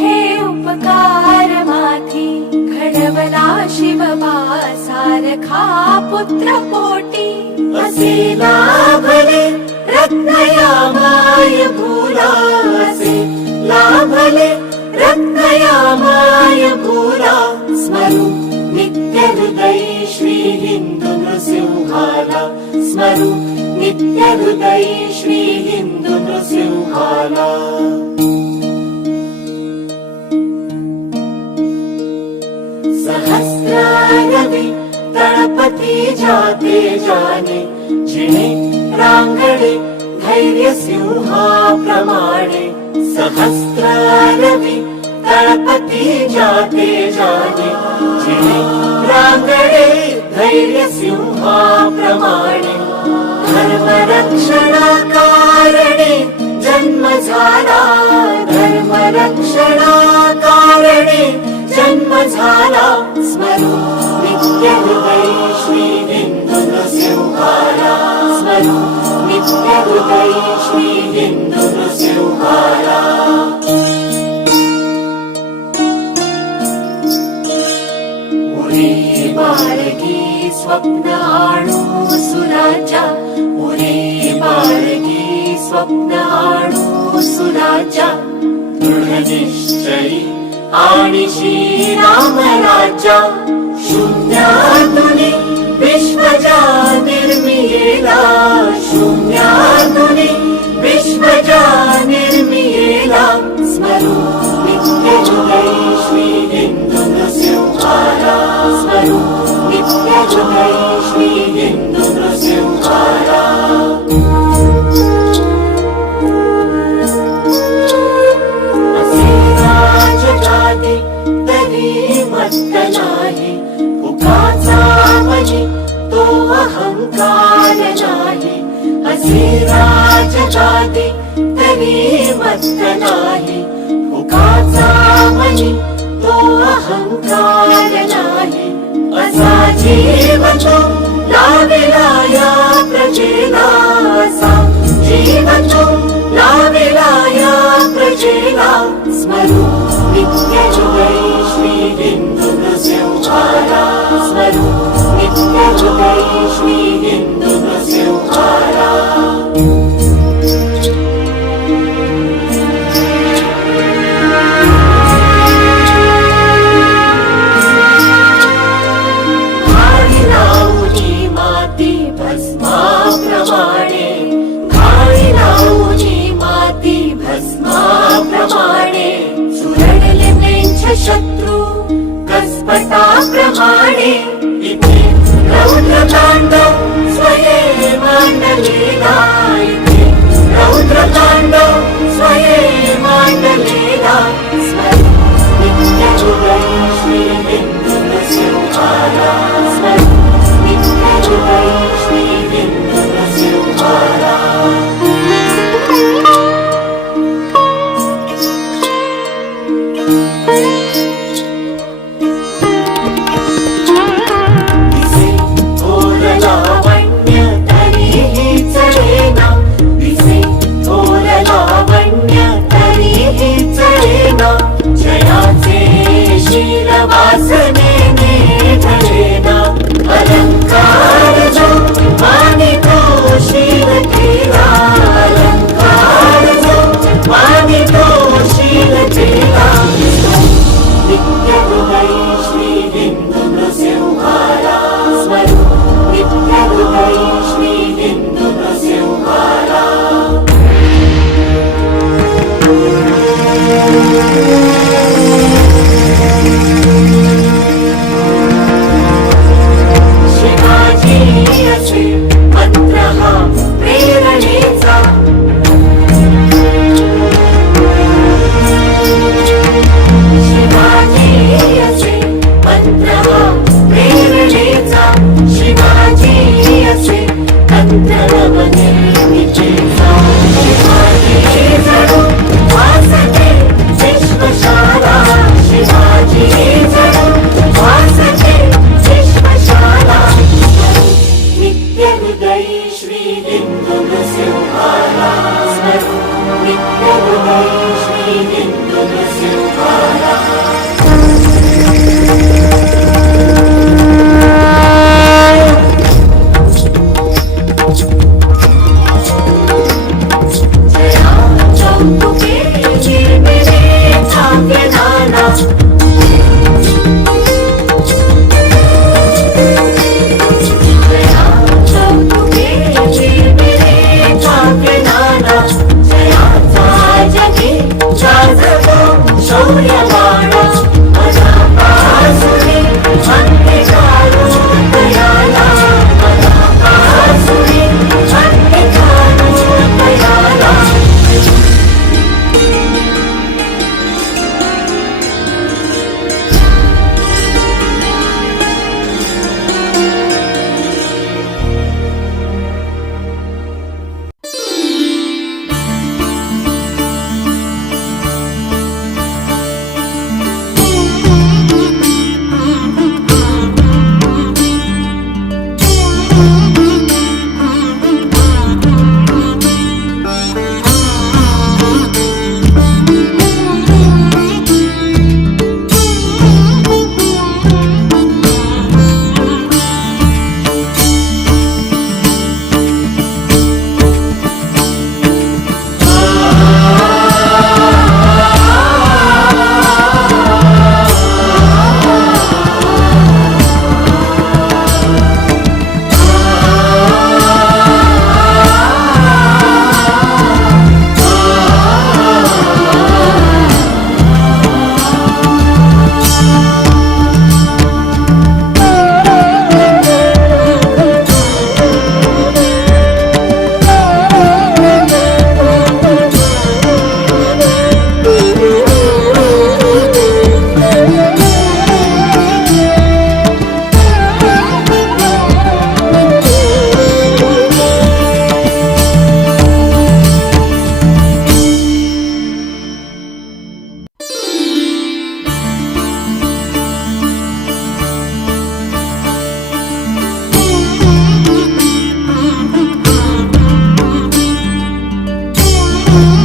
हे उपकार घडवला शिवबा सारखा पुत्र पोटी असे लाभले रत्नया माय भूला असे लाभले रत्नया माय भूला। स्मरू नित्य हृदयी श्री हिंदू नृसिंहाला स्मरू हृदयी श्री सहस्रारवि तळपती जाते जाने जिणे रांगणे धैर्य सिंहाप्रमाणे सहस्रारवि तळपती जाते जाने जिणे रांगणे धैर्य सिंहाप्रमाणे धर्मरक्षणा कारणे जन्म झाला धर्मरक्षणा कारणे जन्म झाला स्मरू नित्य हृदयी श्री नृसिंहाला स्मरू नित्य हृदयी రాజా దృఢనిశ్చయి ఆణిషి రామ రాజా శూన్యాతుని విశ్వజా నిర్మియేలా శూన్యాతుని విశ్వజా నిర్మి अहंकार नाही असे राजगादी तरी मत्त नाही उगाचा मनी तो अहंकार नाही असा जीव तो लाविला या प्रजेला असा जीव तो लाविला या प्रजेला स्मरू नित्य हृदयी श्री हिंदू नृसिंहाला स्मरू नित्य हृदयी श्री हिंदू नृसिंहाला रौद्र तांडव स्वये मांडलेला इथे yeah Thank you.